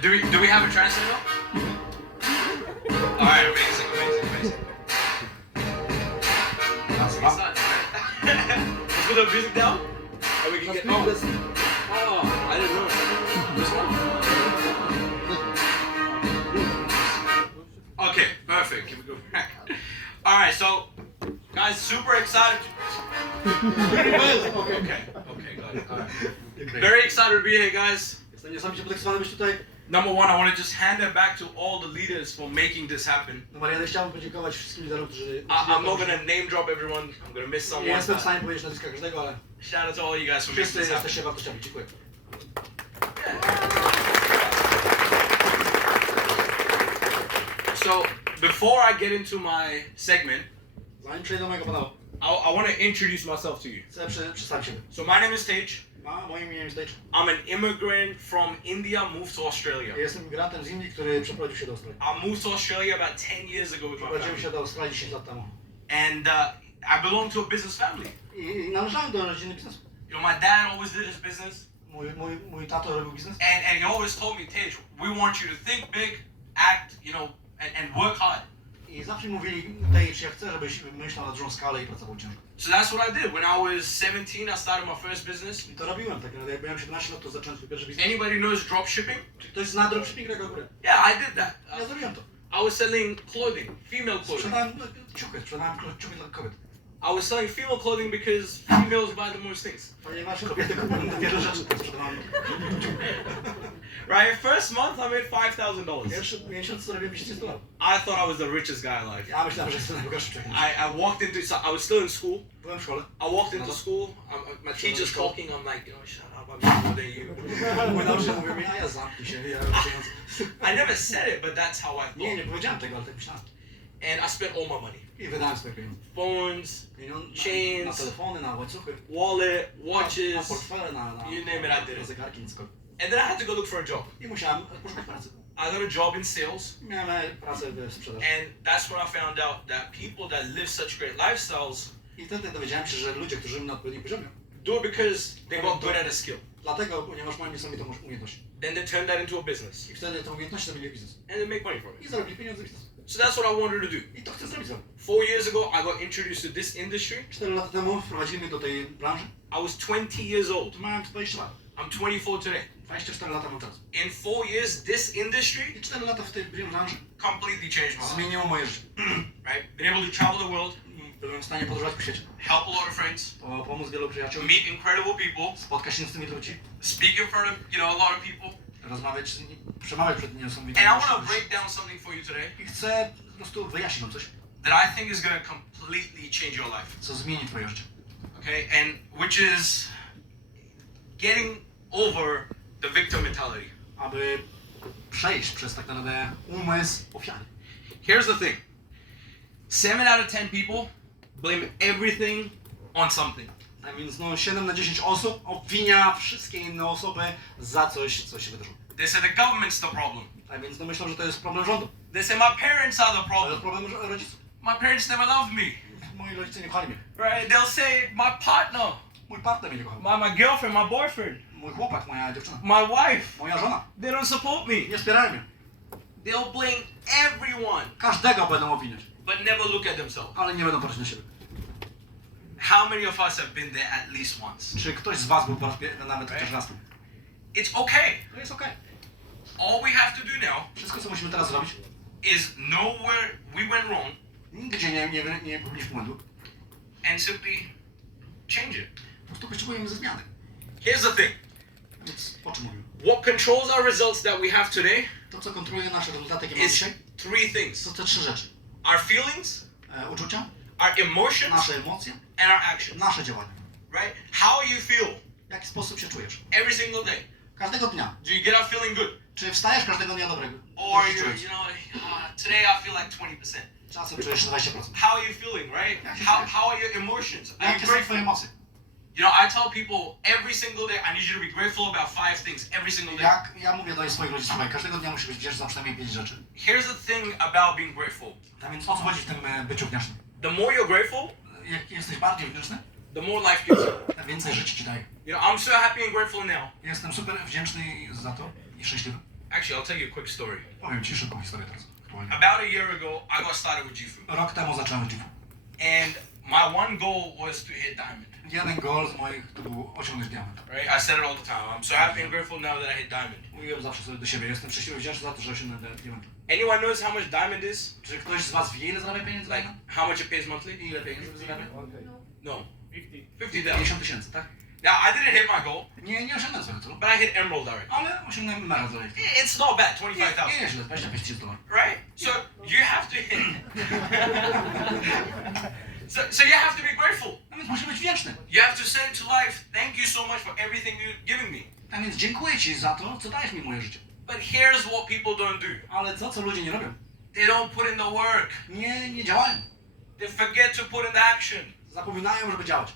Do we have a translator? All right, amazing. Let's put the music down, and we can get. Oh, I didn't know. This one? Okay, perfect. Can we go back? All right, so guys, super excited. Okay, got it. All right. Very excited to be here, guys. Jestem niesamowicie podekscytowany być tutaj. Number one, I want to just hand it back to all the leaders for making this happen. Numer jeden, chciałbym podziękować wszystkim liderom, którzy... I'm not gonna name drop everyone. I'm gonna miss Nie someone. jestem w stanie powiedzieć nazwiska każdego, ale Shout out to all you guys for making wszyscy this happen. jesteście wartościami. Dziękuję. So before I get into my segment, Zanim przejdę do mojego panelu, I want to introduce myself to you. chcę przedstawić siebie. So my name is Tej. Moim imieniem jest Tej. I'm an immigrant from India, moved to Australia. Jestem migrantem z Indii, który przeprowadził się do Australii. I moved to Australia about 10 years ago with my Przeprowadziłem family. się do Australii 10 lat temu. And I belong to a business family. I należałem do rodziny biznesu. You know, my dad always did his business. Mój tato robił biznes. And he always told me, Tej, we want you to think big, act, you know, and work hard. I zawsze mi mówili, Tej, czy ja chcę, żebyś myślał na dużą skalę i pracował ciężko. So that's what I did. When I was 17, I started my first business. I to robiłem tak, jak miałem 17 lat, to zacząłem swój pierwszy biznes. Anybody knows dropshipping? Czy ktoś zna dropshipping Kraków LKG? Yeah, I did that. Ja zrobiłem to. I was selling clothing, female clothing. Sprzedałem ciuchy dla kobiet. I was selling female clothing because females buy the most things. Ponieważ kobiety kupują wiele rzeczy, to sprzedawałem. Right, first month I made $5,000. Pierwszy miesiąc zarobiłem $1000. I thought I was the richest guy alive. Ja myślałem, że jestem najbogatszy człowiek. I walked into, so I was still in school. Byłem w szkole. I walked into school, my teacher's talking, I'm like, you know, shut up, I'm younger than you. Mój nauczyciel mówił mi, a ja zamknij się, ja I never said it, but that's how I Nie, nie thought. powiedziałem tego, ale tak myślałem. And I spent all my money. I wydałem swoje pieniądze. Phones, Na telefony, na łańcuchy, wallet, na watches, portfele, you name it, I did na it. zegarki, nic takiego. And then I had to go look for a job. I musiałem poszukać pracy. I got a job in sales. Miałem pracę w sprzedaży. And that's when I found out that people that live such great lifestyles I wtedy dowiedziałem się, że ludzie, którzy żyją na odpowiednim poziomie, do it because they got good at a skill. dlatego, ponieważ mają niesamowitą umiejętność. Then they turn that into a business. I wtedy tę umiejętność zrobili biznes. And they make money from I it. zarobili pieniądze z biznesu. So that's what I wanted to do. I to chcę zrobić z wami. 4 years ago, I got introduced to this industry. 4 lata temu wprowadzili mnie do tej branży. I was 20 years old. Miałem 20 lat. I'm 24 today. 24 lata mam teraz. In 4 years, this industry I 4 lata w tej branży completely changed my life. zmieniło moje życie. Right? Been able to travel the world, Byłem w stanie podróżować po świecie. help a lot of friends, Pomóc wielu przyjaciół. meet incredible people, Spotkać się z tymi ludźmi. speak in front of, you know, a lot of people. Rozmawiać z nimi. Przemawiać przed niesamowitymi And I want to ludźmi. break down something for you today I chcę po prostu wyjaśnić wam coś, that I think is going to completely change your life. co zmieni twoje życie. Okay? And which is getting over the victim mentality. Aby przejść przez tak naprawdę umysł ofiary. Here's the thing. 7 out of 10 people blame everything on something. A więc 7 na 10 osób obwinia wszystkie inne osoby za coś, co się wydarzyło. They say the government's the problem. A więc myślą, że to jest problem rządu. They say my parents are the To problem. jest problem rodziców. My parents never loved me. Moi rodzice nie kochali mnie. Right? They'll say my partner, Mój partner mnie nie kochał. my girlfriend, my boyfriend, Mój chłopak, moja dziewczyna. my wife. Moja żona. They don't support me. Nie wspierają mnie. They'll blame everyone, Każdego będą obwiniać. but never look at themselves. Ale nie będą patrzeć na siebie. How many of us have been there at least once? Czy ktoś z was był po raz nawet chociaż raz tu? It's okay. To jest okej. All we have to do now Wszystko, co musimy teraz zrobić, is know where we went wrong nigdzie nie popełniliśmy błędu. and simply change it. Po prostu potrzebujemy ze zmiany. Here's the thing. Więc o czym mówimy? What controls our results that we have today To, co kontroluje nasze rezultaty, jakie mamy is dzisiaj, 3 things. to te 3 rzeczy. Our feelings, Uczucia, our emotions, nasze emocje, and our actions. nasze działania. Right? How you feel W jaki sposób się czujesz? every single day. Każdego dnia. Do you get up feeling good? Czy wstajesz każdego dnia dobrego? Or Jak się you're, czujesz? you know, today I feel like 20%. Czasem czujesz się 20%. How are you feeling, right? Jak się How, czujesz? how are your emotions? Are you Jakie są grateful? twoje emocje? You know, I tell people every single day, I need you to be grateful about 5 things every single day. Jak ja mówię do swoich rodziców, słuchaj, każdego dnia musisz być wdzięczny za przynajmniej 5 rzeczy. Here's the thing about being grateful. A więc o co chodzi w tym byciu wdzięcznym? The more you're grateful, Jak jesteś bardziej wdzięczny, the more life gives you. tym więcej życia ci daje. You know, I'm so happy and grateful now. Jestem super wdzięczny za to i szczęśliwy. Actually, I'll tell you a quick story. Powiem ci szybką historię teraz. Aktualnie. About a year ago, I got started with G-Food. Rok temu zacząłem G-Food. And my one goal was to hit diamond. Jeden goal z moich to był osiągnąć diament. Right? I said it all the time. I'm so happy and grateful now that I hit diamond. Mówiłem zawsze sobie do siebie, jestem szczęśliwy i wdzięczny za to, że osiągnąłem diament. Anyone knows how much diamond is? Czy ktoś z was wie, ile zarabia pieniędzy? Like, how much it pays monthly? Ile pieniędzy zarabia? No. 50. 50,000. 50 000, tak? Now, I didn't hit my goal, Nie osiągnąłem swojego celu, but I hit emerald already. ale osiągnąłem emerald. It's not bad, Nie 25,000. jest źle, 25 000 dolarów. Right? So, you have to hit. so you have to be grateful. A więc muszę być wdzięczny. You have to say to life, thank you so much for everything you're giving me. A więc dziękuję ci za to, co dajesz mi w moje życie. But here's what people don't do. Ale co ludzie nie robią? They don't put in the work. Nie działają. They forget to put in the action. Zapominają, żeby działać.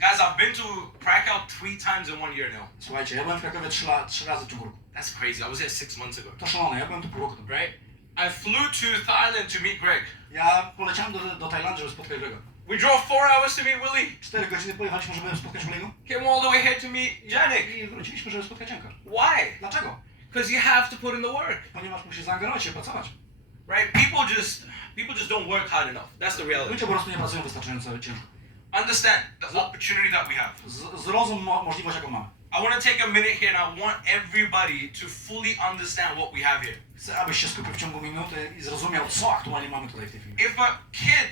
Guys, I've been to Kraków 3 times in 1 year now. Słuchajcie, ja byłem w Krakowie 3 razy w ciągu roku. That's crazy. I was there 6 months ago. To szalone, ja byłem tu pół roku temu. Right? I flew to Thailand to meet Greg. Ja poleciałem do Tajlandii, żeby spotkać Grega. We drove 4 hours to meet Willie. 4 godziny pojechaliśmy, żeby spotkać Williego. Came all the way here to meet Janik. I wróciliśmy, żeby spotkać Janka. Why? Dlaczego? Because you have to put in the work. Ponieważ musisz zaangażować się, pracować. Right? People just don't work hard enough. That's the reality. Ludzie po prostu nie pracują wystarczająco ciężko. Understand the opportunity that we have. Zrozum możliwość, jaką mamy. I want to take a minute here and I want everybody to fully understand what we have here. Chcę, abyś się skupił w ciągu minuty i zrozumiał, co aktualnie mamy tutaj w tej chwili. If a kid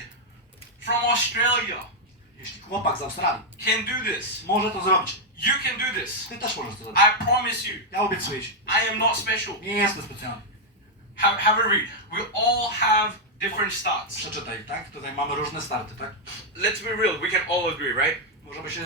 from Australia Jeśli chłopak z Australii can do this, może to zrobić, you can do this. ty też możesz to zrobić. I promise you, Ja obiecuję ci. I am not special. Nie jestem specjalny. Have a read. We all have different starts. Przeczytaj, tak? Tutaj mamy różne starty, tak? Let's be real, we can all agree, right? Możemy się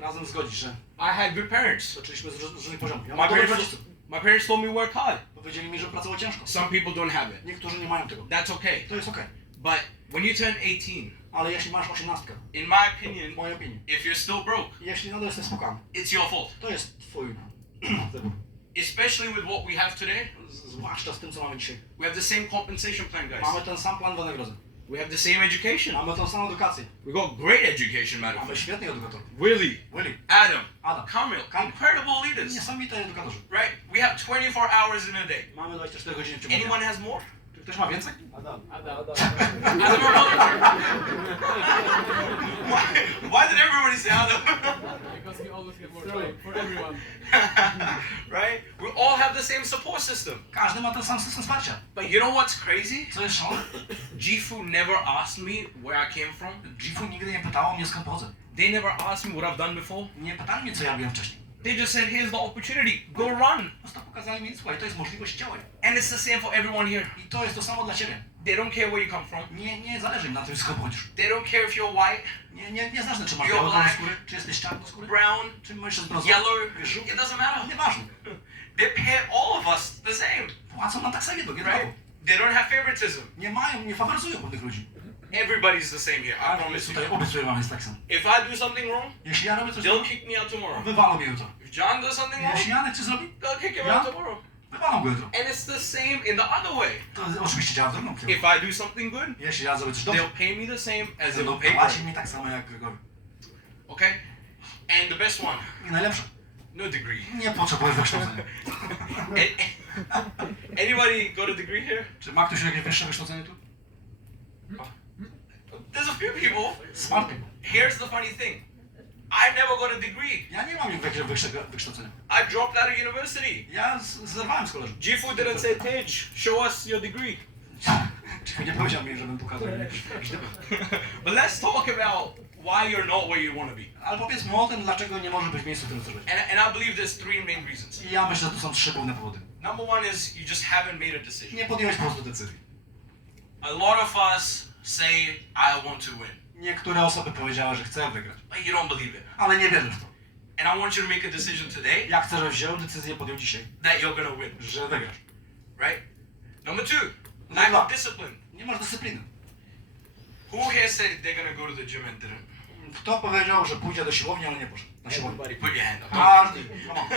razem zgodzić, że I had good parents. zaczęliśmy z różnych poziomów. Ja My mam dobrych parents, rodziców. my parents told me work hard. Powiedzieli mi, że pracował ciężko. Some people don't have it. Niektórzy nie mają tego. That's okay. To jest okej. But when you turn 18, Ale jeśli masz 18, in my opinion, w mojej opinii, if you're still broke, jeśli nadal jesteś spokojny, it's your fault. to jest twój wybór. Especially with what we have today. Zwłaszcza z tym, co mamy dzisiaj. We have the same compensation plan, guys. Mamy ten sam plan wynagrodzeń. We have the same education. Mamy tą samą edukację. We got great education, matter of Mamy fact. świetnych edukatorów. Willie, Willy, Adam, Adam, Kamil, Kamil. incredible leaders, niesamowite edukatorzy. right? We have 24 hours in a day. Mamy 24 godziny w ciągu dnia. Anyone has more? Czy ktoś ma więcej? Adam. Adam or why did everybody say Adam? Because we always get more time for everyone. Right? We all have the same support system. Każdy ma ten sam system wsparcia. But you know what's crazy? Co jest szalone? G-Fu never asked me where I came from. G-Fu nigdy nie pytało mnie, skąd pochodzę. They never asked me what I've done before. Nie pytali mnie, co ja robiłem wcześniej. They just said, here's the opportunity. Go run. Po prostu pokazali mi, słuchaj, to jest możliwość działań. And it's the same for everyone here. I to jest to samo dla ciebie. They don't care where you come from. Nie zależy im na tym, skąd pochodzisz. They don't care if you're white, Nieważne, czy masz You're białą black, skórę, czy jesteś czarnoskóry, brown, czy masz brązową, yellow. żółty. It doesn't matter. Nieważne. They pay all of us the same. Płacą nam tak samo, Right? jednakowo. They don't have favoritism. Nie faworyzują pewnych ludzi. Everybody's the same here. I Ale promise tutaj you. obiecuję wam jest tak samo. If I do something wrong, Jeśli ja robię coś they'll złego, kick me out tomorrow. wywalą mnie jutro. If John does something wrong, Jeśli Janek coś zrobi, they'll kick him Yeah. out tomorrow. wywalą go jutro. And it's the same in the other way. To oczywiście działa w drugą stronę. If I do something good, Jeśli ja zrobię coś dobrze, they'll pay me the same as they będą will pay płacić Greg. mi tak samo jak Gregowi. Okay? And the best one, I najlepsze. no degree. Nie potrzebuję wykształcenia. Anybody got a degree here? Czy ma ktoś jakieś wyższe wykształcenie tu? There's a few people. Smart people. Here's the funny thing. I never got a degree. Ja nie mam jakiegoś wyższego wykształcenia. I dropped out of university. Ja zerwałem z koleżą. G-Fu didn't say, Tej, show us your degree. Czy nie powiedział mi, żebym pokazał mi. But let's talk about why you're not where you want to be. Ale powiedzmy o tym, dlaczego nie może być w miejscu, w którym chcesz być. And I believe there's 3 main reasons. I ja myślę, że tu są 3 główne powody. Number 1 is you just haven't made a decision. Nie podjąłeś po prostu decyzji. A lot of us say, I want to win. Niektóre osoby powiedziały, że chcę wygrać. But you don't believe it. Ale nie wierzę w to. And I want you to make a decision today Ja chcę, żebyś wziął decyzję, podjął dzisiaj, that you're gonna win. że wygrasz. Right? Number 2, lack of discipline. Nie masz dyscypliny. Who here said they're gonna go to the gym and didn't? Kto powiedział, że pójdzie do siłowni, ale nie poszedł? Na siłownię. Everybody put your hand up. Każdy. Come on.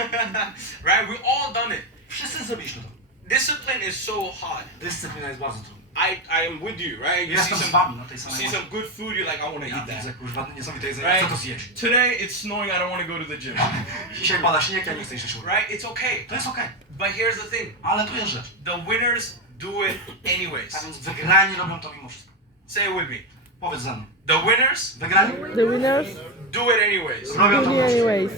Right? We all done it. Wszyscy zrobiliśmy to. Discipline is so hard. Dyscyplina jest bardzo trudna. I am with you, right? You Jestem z wami na tej samej see łodzie. some good food, you're like, I want to Ja eat that. widzę, kurwa, niesamowite jedzenie, Right? chcę to zjeść. Today it's snowing, I don't want to go to the gym. Dzisiaj pada śnieg, ja nie chcę iść na siłownię. Right? It's okay. To jest okej, But here's the thing. ale tu jest rzecz. The winners do it anyways. A więc wygrani robią to mimo wszystko. Say it with me. Powiedz ze mną. The winners Wygrani The winners do it anyways. robią to do mimo it wszystko. anyways.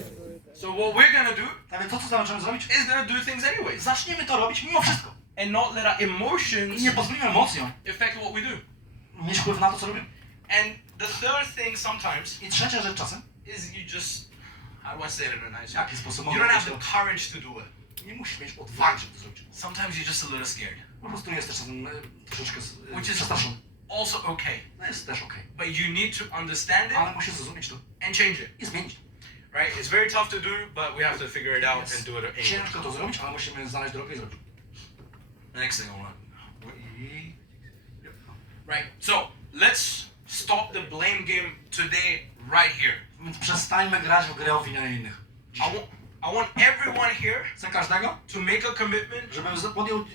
So what we're gonna do A więc to, co zaczniemy zrobić? is gonna do things anyways. Zaczniemy to robić mimo wszystko. And not let our emotions I nie pozwolimy emocjom affect what we do. mieć wpływ na to, co robimy. And the third thing sometimes I trzecia rzecz czasem, is you just, how do I say it in a nice w way? jaki sposób You mogę don't have robić the to? courage to do it. Nie musisz mieć odwagi, żeby to zrobić. Sometimes you're just a little scared, Po prostu jesteś czasem troszeczkę which is przestraszony. also okay. No jest też okej. But you need to understand it Ale musisz zrozumieć to and change it, i zmienić. right? It's very tough to do, but we have to figure it out Jest and do it anyway. ciężko to zrobić, ale musimy znaleźć drogę i zrobić. Next thing I want. I... Right. So let's stop the blame game today, right here. Więc przestańmy grać w grę o winę innych. I want everyone here Chcę każdego, to make a commitment żeby podjął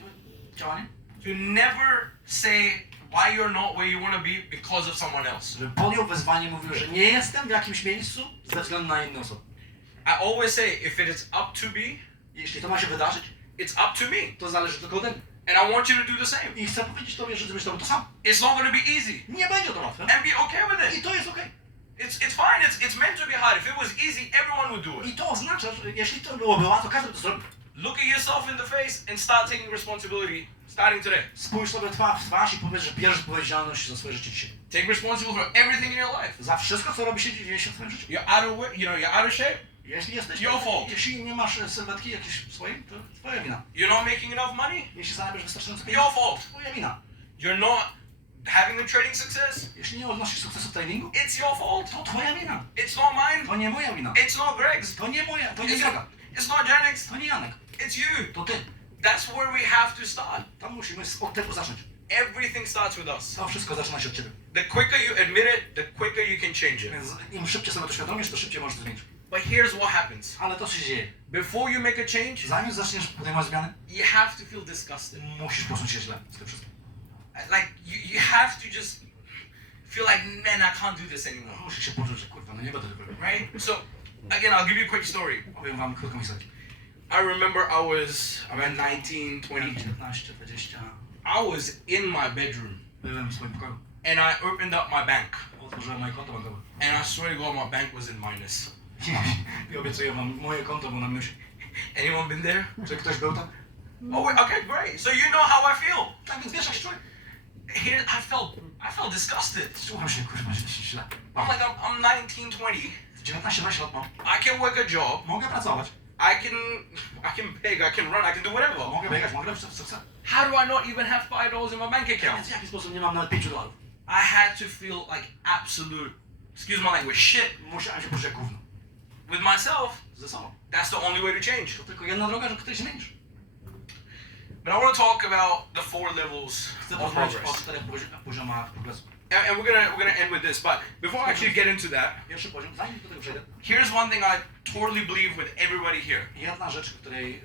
działanie, to never say why you're not where you want to be because of someone else. żeby podjął wyzwanie i mówił, że nie jestem w jakimś miejscu ze względu na inne osoby. I always say if it is up to me, Jeśli to ma się wydarzyć, it's up to me. to zależy tylko ode mnie. And I want you to do the same. I chcę powiedzieć tobie, że żebyś robił to sam. It's not going to be easy. Nie będzie to łatwe. And be okay with I it. to jest okej. It's fine. It's meant to be hard. If it was easy, everyone would do I it. to oznacza, że jeśli to byłoby łatwo, każdy by to zrobił. Look at yourself in the face and start taking responsibility starting today. Spójrz sobie w twarz i powiedz, że bierzesz odpowiedzialność za swoje życie dzisiaj. Take responsibility for everything in your life. Za wszystko, co robi się dzieje się w twoim życiu. You're out of you're out of shape. Jeśli jesteś, Your fault. jeśli nie masz sylwetki jakieś swojej, to twoja wina. You're not making enough money. Jeśli zarabiasz wystarczająco Your pieniędzy, fault. twoja wina. You're not having the trading success. Jeśli nie odnosisz sukcesu w treningu, It's your fault. to twoja wina. It's not mine. To nie moja wina. It's not Greg's. To nie moja, to nie It's Grega. it's not Janek's. To nie Janek. It's you. To ty. That's where we have to start. Tam musimy od tego zacząć. Everything starts with us. To wszystko zaczyna się od ciebie. The quicker you admit it, the quicker you can change it. Więc im szybciej sobie to świadomisz, to szybciej możesz to zmienić. But here's what happens. Ale to się dzieje. Before you make a change, Zanim zaczniesz podejmować zmiany, you have to feel disgusted. musisz poczuć się źle z tym wszystkim. Like you have to just feel like, man, I can't do this anymore. Musisz się poczuć, że kurwa, no nie będę tego robił. Right? So, again, I'll give you a quick story. Powiem wam krótką historię. I remember I was around 19, 20. 19, 20. I was in my bedroom Byłem w swoim pokoju. and I opened up my bank. Otworzyłem moje konto bankowe. And I swear to God, my bank was in minus. I obiecuję wam, moje konto było na minusie. Anyone been there? Czy ktoś był tam? Oh, wait, okay, great. So you know how I feel. Tak więc wiesz, jak się czuję. Here, I felt disgusted. Słucham się, kurwa, że się źle. I'm like, I'm 19, 20. 19-20 lat mam. I can work a job. Mogę pracować. I can beg, I can run, I can do whatever. Mogę biegać, mogę robić co chcę. How do I not even have $5 in my bank account? Więc w jaki sposób nie mam nawet $5? I had to feel like absolute, excuse my language, shit Musiałem się poczuć jak gówno. with myself. Ze sobą. That's the only way to change. To tylko jedna droga, że ktoś zmienisz. But I want to talk about the 4 levels Chcę of porozmawiać o progress. 4 poziomach progresu. And we're gonna end with this, but before I actually get into that, Pierwszy poziom, zanim do tego przejdę, here's one thing I totally believe with everybody here. jedna rzecz, której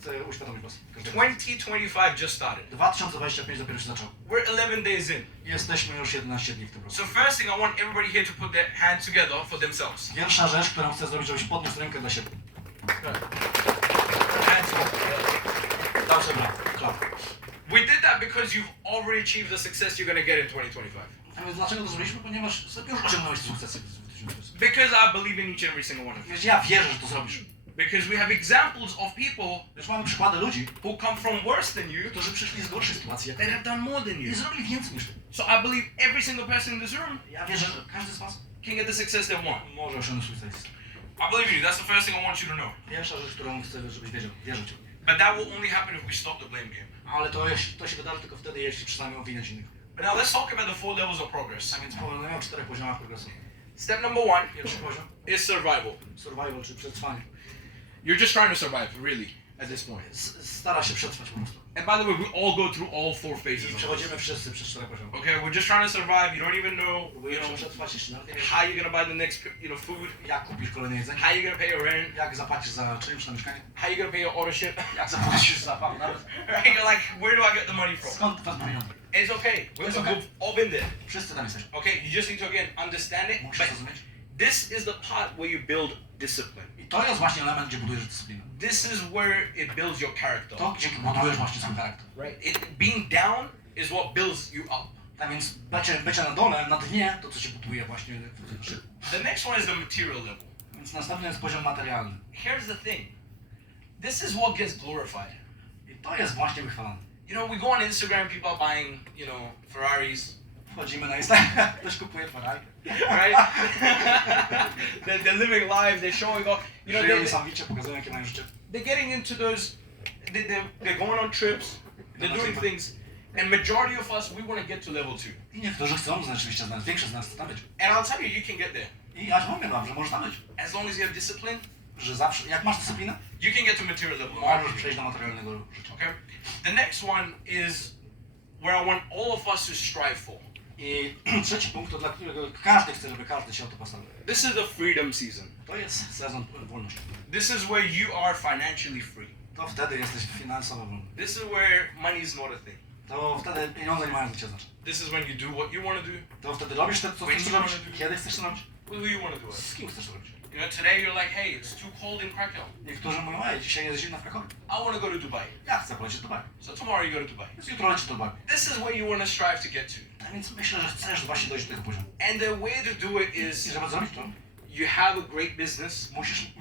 chcę uświadomić was. każdego. 2025 just started. 2025 dopiero się zaczęło. We're 11 days in. Jesteśmy już 11 dni w tym roku. So first thing, I want everybody here to put their hands together for themselves. Pierwsza rzecz, którą chcę zrobić, żebyś podniósł rękę dla siebie. Hands together. Dobrze, brawo. Klap. We did that because you've already achieved the success you're gonna get in 2025. A więc dlaczego to zrobiliśmy? Ponieważ sobie już osiągnąłeś sukcesy w 2020. Because I believe in each and every single one of you. Wiesz, ja wierzę, że to zrobisz. Because we have examples of people Wiesz, mamy przykłady ludzi, who come from worse than you którzy przyszli z gorszej sytuacji, jak that ty. have done more than I you. zrobili więcej niż ty. So I believe every single person in this room Ja wierzę, że każdy z was can get the success they want. może osiągnąć sukces. I believe you. That's the first thing I want you to know. Pierwsza rzecz, którą chcę, żebyś wiedział. Wierzę ci. But that will only happen if we stop the blame game. Ale to się wydarzy tylko wtedy, jeśli przestaniemy obwiniać innych. But now let's talk about the 4 levels of progress. A więc porozmawiamy o 4 poziomach progresu. Step number 1 Pierwszy poziom, is survival. survival, czy przetrwanie. You're just trying to survive, really, at this point. Stara się przetrwać po prostu. And by the way, we all go through all 4 phases I of this. przechodzimy wszyscy przez 4 poziomy. Okay, we're just trying to survive. You don't even know, Próbujemy przetrwać, jeśli nawet nie wiesz, how you're gonna buy the next, food, jak kupisz kolejne jedzenie, how you're gonna pay your rent, jak zapłacisz za czynsz na mieszkanie, how you're gonna pay your auto ship. jak zapłacisz za wam nawet. Right? You're like, where do I get the money from? Skąd wezmę pieniądze? It's okay. It's We've okay. all been there. Wszyscy tam jesteśmy. Okay, you just need to again understand it. Musisz But zrozumieć. this is the part where you build discipline. I to jest właśnie element, gdzie budujesz dyscyplinę. This is where it builds your character. To, gdzie budujesz właśnie swój charakter. Right? Being down is what builds you up. Tak więc bycie na dole, na dnie, to co się buduje właśnie. The next one is the material level. Więc następny jest poziom materialny. Here's the thing. This is what gets glorified. I to jest właśnie wychwalane. You know, we go on Instagram, people are buying, you know, Ferraris. Wchodzimy na Instagram, ktoś kupuje Ferrari. Right? they're living lives, they're showing off. You know, Żyją niesamowicie, pokazują jakie mają życie. they're getting into those, they're going on trips, they're doing things, and majority of us, we want to get to level 2. I niektórzy chcą rzeczywiście znaleźć, większość z nas chce tam być. And I'll tell you, you can get there. I ja mówię wam, że możesz tam być. As long as you have discipline, Że zawsze, jak masz dyscyplinę, you can get to material level. możesz przejść do materialnego życia. Okay? The next one is where I want all of us to strive for. I trzeci punkt, to dla którego każdy chce, żeby każdy się o to postawił. This is the freedom season. To jest sezon wolności. This is where you are financially free. To wtedy jesteś finansowo wolny. This is where money is not a thing. To wtedy pieniądze nie mają dla ciebie znaczenia. This is when you do what you want to do, To wtedy robisz to, co When chcesz you robić, wanna do- kiedy chcesz to robić, with who you want to do it. z kim chcesz to robić. You know, today you're like, hey, it's too cold in Krakow. Niektórzy mówią, ej, dzisiaj jest zimno w Krakowie. I want to go to Dubai. Ja chcę polecieć do Dubaju. So tomorrow you go to Dubai. Więc jutro lecisz do Dubaju. This is where you want to strive to get to. Tak więc myślę, że chcesz właśnie dojść do tego poziomu. And the way to do it I is żeby zrobić to, you have a great business,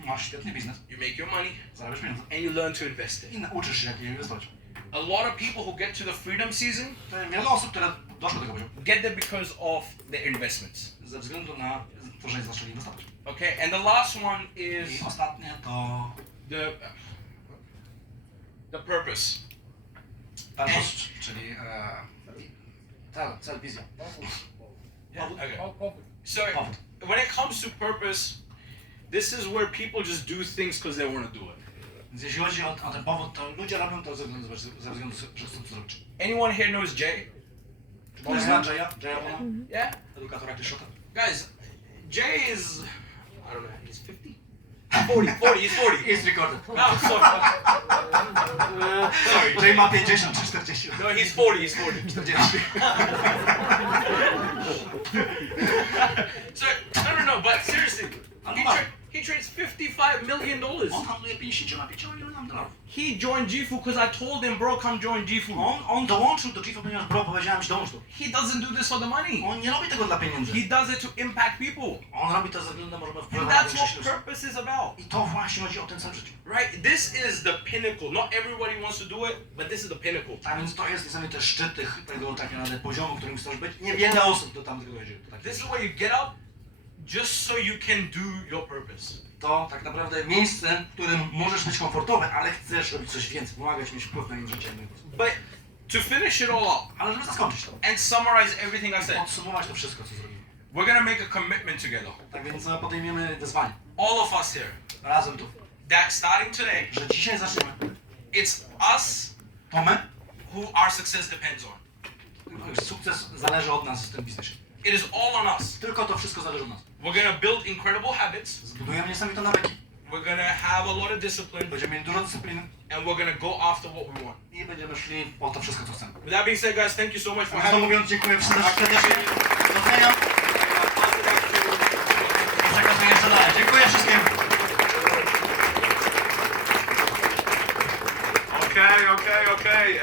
masz świetny biznes, you make your money, zarabiasz pieniądze and you learn to invest it. i nauczysz się, jak je inwestować. A lot of people who get to the freedom season To jest wiele osób, które doszło do tego poziomu, get there because of their investments. ze względu na to, że zaczęli inwestować. Okay, and the last one I is ostatnie to the purpose. purpose, czyli cel, wizja. Yeah. Okay. Powód. So Powód. when it comes to purpose, this is where people just do things because they want to do it. Więc jeśli chodzi o ten powód, to ludzie robią to ze względu, że chcą to zrobić. Anyone here knows Jay? Ktoś zna Jaya? Jaya Bona? Yeah. Edukatora Kliszota? Guys, Jay is, I don't know, he's 50? 40, he's 40. Jest recorded. No, sorry. Sorry. Jay ma 50 czy 40 lat. No, he's 40, he's 40. 40. So, no, but seriously, he trades $55 million. On handluje 55 milionami dolarów. He joined G-Fu because I told him, bro, come join G-Fu. On dołączył do Chief'a, ponieważ bro, powiedziałem ci dołącz tu. He doesn't do this for the money. On nie robi tego dla pieniędzy. He does it to impact people. On robi to ze względu na możemy And wpływać na that's większość what ludzi. purpose is about. I to właśnie chodzi o ten cel w życiu. Right? This is the pinnacle. Not everybody wants to do it, but this is the pinnacle. A więc to jest niesamowite szczyt tego tak naprawdę poziomu, którym chcesz być. Niewiele osób do tamtego dojdzie. This is where you get up just so you can do your purpose. To tak naprawdę miejsce, w którym możesz być komfortowy, ale chcesz robić coś więcej, pomagać mieć wpływ na inne życie. But to finish it all up Ale żeby zaskoczyć to, and summarize everything I said, podsumować to wszystko, co zrobimy. we're gonna make a commitment together. Tak więc podejmiemy wyzwanie All of us here. razem tu, That starting today, że dzisiaj zaczniemy. it's us To my, who our success depends on. sukces zależy od nas w tym biznesie. It is all on us. Tylko to wszystko zależy od nas. We're gonna build incredible habits. Zbudujemy niesamowite nawyki, We're gonna have a lot of discipline, będziemy mieli dużo dyscypliny and we're gonna go after what we want. i będziemy szli po to wszystko, co chcemy. With that being said, guys, thank you so much for A znowu having me. mówiąc, dziękuję wszystkim serdecznie. Do widzenia. I przekazuję jeszcze dalej. Dziękuję wszystkim. Okay.